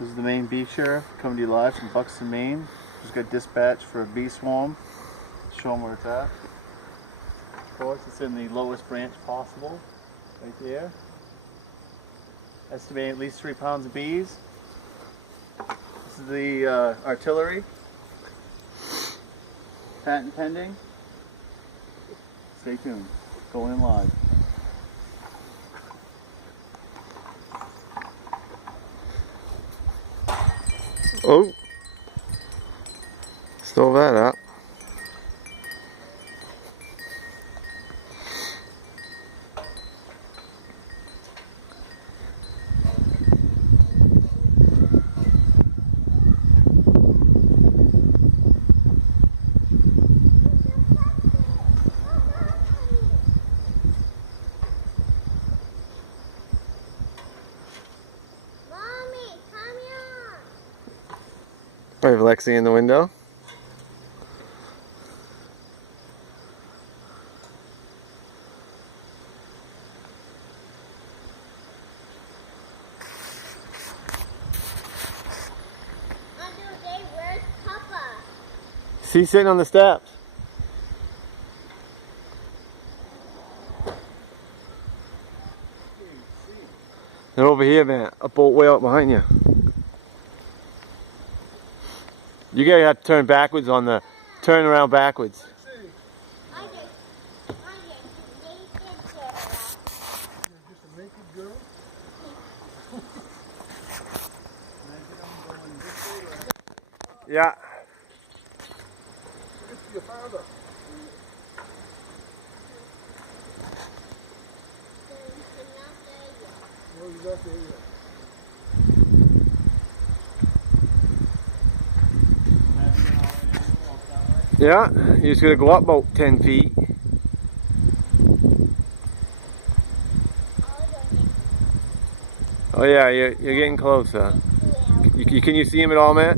This is the Maine Bee Sheriff coming to you live from Buxton, Maine. Just got dispatched for a bee swarm. Show them where it's at. Of course, it's in the lowest branch possible, right there. Estimate at least 3 pounds of bees. This is the artillery. Patent pending. Stay tuned. Going in live. Oh, stole that up. We have Lexi in the window. Where's Papa? She's sitting on the steps. They're over here, man. Up way up behind you. You gotta have to turn backwards on the turn around backwards. Yeah. Your father. No, he's not there yet. Yeah, you just gotta go up about 10 feet. Oh yeah, you're getting closer. Can you see him at all, Matt?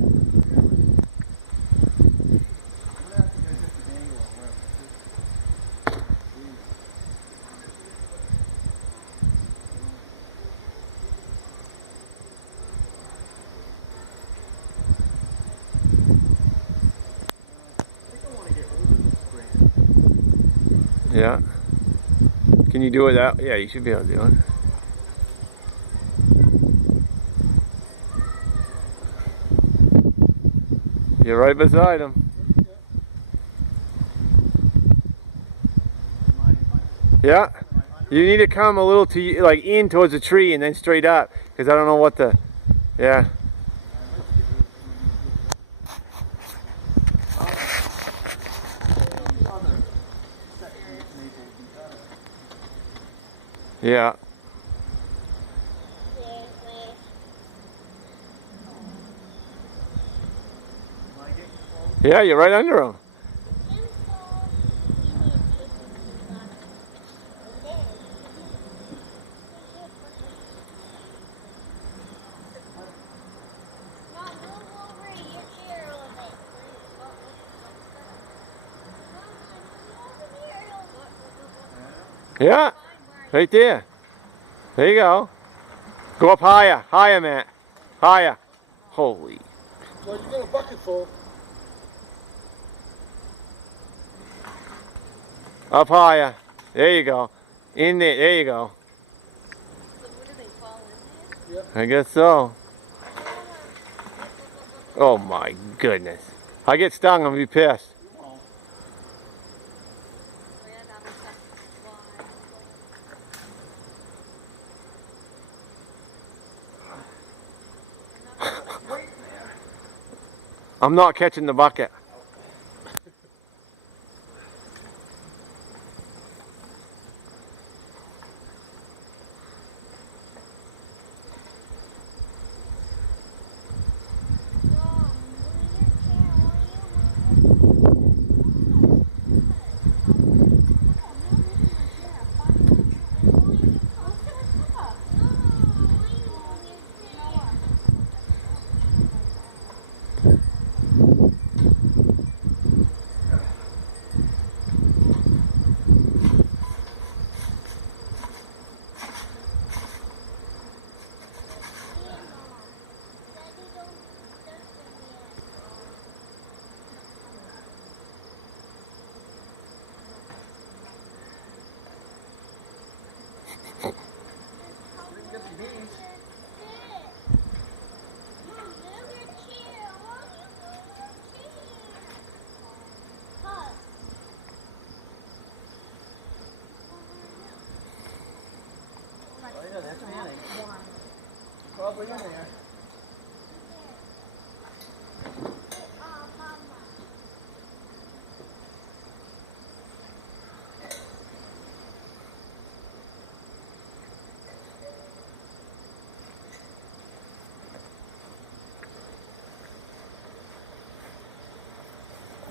Yeah. Can you do it out? Yeah, you should be able to do it. You're right beside him. Yeah. You need to come a little to like in towards the tree and then straight up, because I don't know what the. Yeah. Yeah. Yeah, you're right under him. Yeah, right there. There you go. Go up higher. Higher, Matt. Higher. Holy. Well, you got a bucket full. Up higher. There you go. In there. There you go. So what do they fall in there? Yep. I guess so. Oh my goodness. If I get stung, I'm gonna be pissed. I'm not catching the bucket. Probably in there. Oh, mama.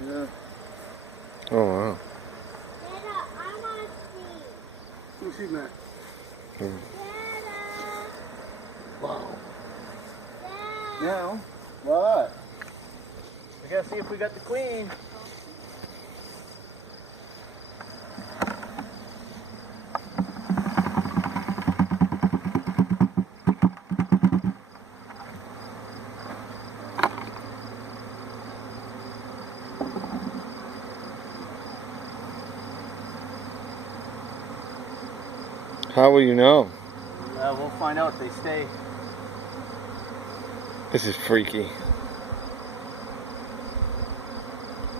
Yeah. Oh wow. Dada, I want to see. Let me see, Matt. Dada. Wow. Dada. Now, what? We gotta see if we got the queen. How will you know? We'll find out if they stay. This is freaky.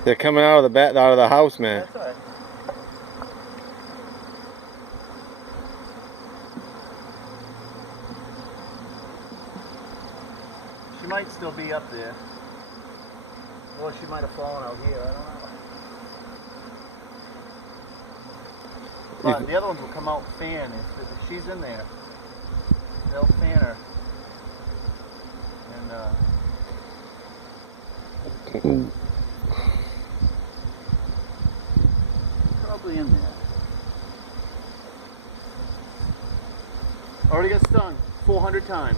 They're coming out of the house, man. That's alright. She might still be up there. Or she might have fallen out here, I don't know. But the other ones will come out fan. If she's in there, they'll fan her. And probably in there. Already got stung 400 times.